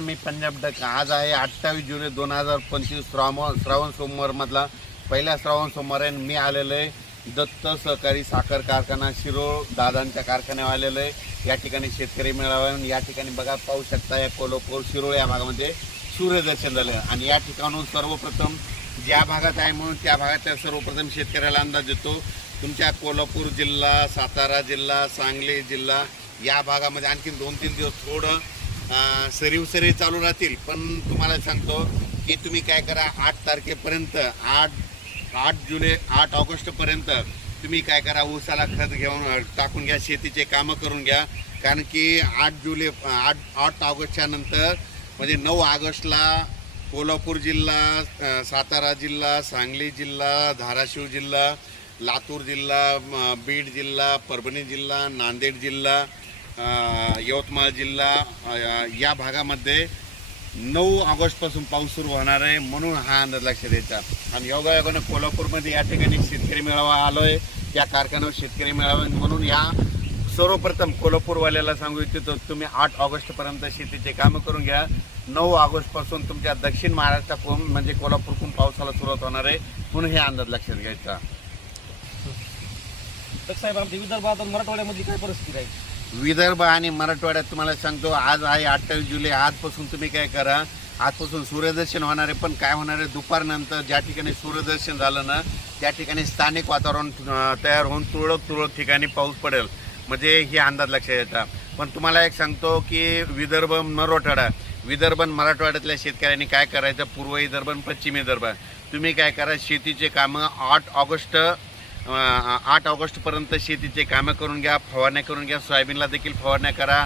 मी Punjab duck आज आहे 28 जुलै 2025 श्रावण सोमवार मधला पहिला श्रावण सोमवार आहे। मी आलेलो आहे दत्त सहकारी साखर कारखाना शिरोळ दादांच्या कारखान्यावर आलेलो आहे। या ठिकाणी शेतकरी मेळावा आहे। या ठिकाणी बघा पाहू शकता या कोल्हापूर शिरोळ या भागामध्ये सूर्यदर्शन झालं आणि या ठिकाणून सर्वप्रथम ज्या भागात आहे म्हणून त्या भागातल्या सर्वप्रथम शेतकऱ्याला अंदाज देतो। तुमच्या कोल्हापूर जिल्हा, सातारा जिल्हा, सांगली जिल्हा या भागामध्ये आणखी 2-3 दिवस थोडं सरी चालू राहतील। पण तुम्हाला सांगतो की तुम्ही काय करा 8 तारखेपर्यंत 8 ऑगस्टपर्यंत तुम्ही काय करा ऊसाला खत घेऊन टाकून घ्या, शेतीचे कामं करून घ्या। कारण की 8 ऑगस्टच्या नंतर म्हणजे 9 ऑगस्टला कोल्हापूर जिल्हा, सातारा जिल्हा, सांगली जिल्हा, धाराशिव जिल्हा, लातूर जिल्हा, बीड जिल्हा, परभणी जिल्हा, नांदेड जिल्हा, यवतमाळ जिल्हा या भागामध्ये 9 ऑगस्टपासून पाऊस सुरू होणार आहे म्हणून हा अंदाज लक्षात द्यायचा। आणि योगायोगाने कोल्हापूरमध्ये या ठिकाणी शेतकरी मेळावा आलोय, त्या कारखान्यावर शेतकरी मेळावा म्हणून या सर्वप्रथम कोल्हापूरवाल्याला सांगू इच्छितो तुम्ही 8 ऑगस्टपर्यंत शेतीचे कामं करून घ्या। 9 ऑगस्टपासून तुमच्या दक्षिण महाराष्ट्राकडून म्हणजे कोल्हापूरकडून पावसाला सुरुवात होणार आहे म्हणून हे अंदाज लक्षात घ्यायचा। साहेब आमच्या विदर्भात आणि मराठवाड्यामध्ये काय परिस्थिती राहील? विदर्भ आणि मराठवाड्यात तुम्हाला सांगतो आज आहे 28 जुलै। आजपासून तुम्ही काय करा, आजपासून सूर्यदर्शन होणार आहे। पण काय होणार आहे दुपारनंतर ज्या ठिकाणी सूर्यदर्शन झालं ना त्या ठिकाणी स्थानिक वातावरण तयार होऊन तुरळक ठिकाणी पाऊस पडेल म्हणजे हे अंदाज लक्षात येतात। पण तुम्हाला एक सांगतो की विदर्भ मराठवाड्यातल्या शेतकऱ्यांनी काय करायचं, पूर्व विदर्भ आणि पश्चिम विदर्भ तुम्ही काय करा शेतीचे कामं 8 ऑगस्टपर्यंत शेतीचे कामं करून घ्या, फवारण्या करून घ्या। सोयाबीनला देखील फवारण्या करा,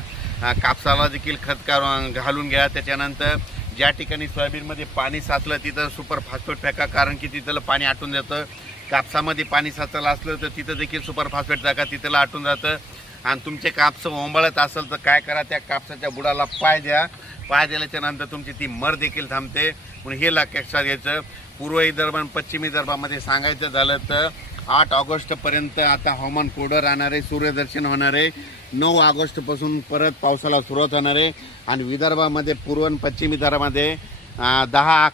कापसाला देखील खत घालून घ्या। त्याच्यानंतर ज्या ठिकाणी सोयाबीनमध्ये पाणी साचलं तिथं सुपर फॉस्फेट टाका, कारण की तिथलं पाणी आटून जातं। कापसामध्ये पाणी साचलं असलं तर तिथं देखील सुपर फॉस्फेट टाका, तिथलं आटून जातं। आणि तुमचे कापसं ओंबळत असेल तर काय करा त्या कापसाच्या बुडाला पाय द्या, पाय दिल्याच्या नंतर तुमची ती मर देखील थांबते म्हणून हे लक्षात घ्यायचं। पूर्व विदर्भ आणि पश्चिम विदर्भामध्ये सांगायचं झालं तर 8 ऑगस्टपर्यंत आता हवामान कोरडं राहणार आहे, सूर्यदर्शन होणार आहे। 9 ऑगस्टपासून परत पावसाला सुरुवात होणार आहे आणि विदर्भामध्ये पूर्व आणि पश्चिम विदर्भामध्ये 10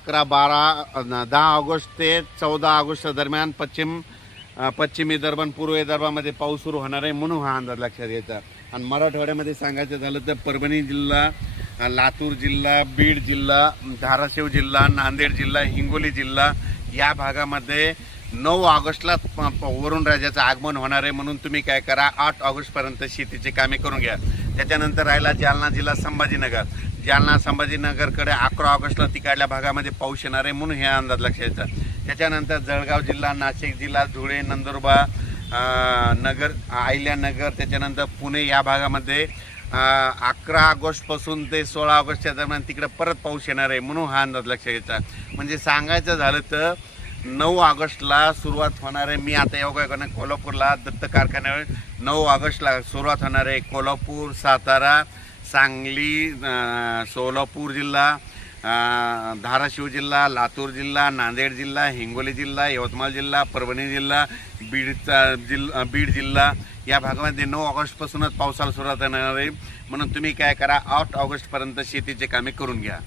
ऑगस्ट ते 14 ऑगस्ट दरम्यान पश्चिम विदर्भ आणि पूर्व विदर्भामध्ये पाऊस सुरू होणार आहे म्हणून हा अंदाज लक्षात घ्यायचा। आणि मराठवाड्यामध्ये सांगायचं झालं तर परभणी जिल्हा, लातूर जिल्हा, बीड जिल्हा, धाराशिव जिल्हा, नांदेड जिल्हा, हिंगोली जिल्हा या भागामध्ये 9 ऑगस्टला वरुण राजाचं आगमन होणार आहे म्हणून तुम्ही काय करा 8 ऑगस्टपर्यंत शेतीचे कामे करून घ्या। त्याच्यानंतर राहिला जालना जिल्हा, संभाजीनगरकडे 11 ऑगस्टला तिकडल्या भागामध्ये पाऊस येणार आहे म्हणून हे अंदाज लक्षात घ्यायचा। त्याच्यानंतर जळगाव जिल्हा, नाशिक जिल्हा, धुळे, नंदुरबार, नगर, अहिल्यानगर, त्याच्यानंतर पुणे या भागामध्ये 11 ऑगस्टपासून ते 16 ऑगस्टच्या दरम्यान तिकडे परत पाऊस येणार आहे म्हणून हा अंदाज लक्षात घ्यायचा। म्हणजे सांगायचं झालं तर 9 ऑगस्टला सुरुवात होणार आहे। मी आता योगायोगाने कोल्हापूरला दत्त कारखान्यावर 9 ऑगस्टला सुरुवात होणार आहे। कोल्हापूर, सातारा, सांगली, सोलापूर जिल्हा, धाराशिव जिल्हा, लातूर जिल्हा, नांदेड जिल्हा, हिंगोली जिल्हा, यवतमाळ जिल्हा, परभणी जिल्हा, बीड जिल्हा या भागामध्ये 9 ऑगस्टपासूनच पावसाला सुरुवात होणार आहे म्हणून तुम्ही काय करा 8 ऑगस्टपर्यंत शेतीचे कामे करून घ्या।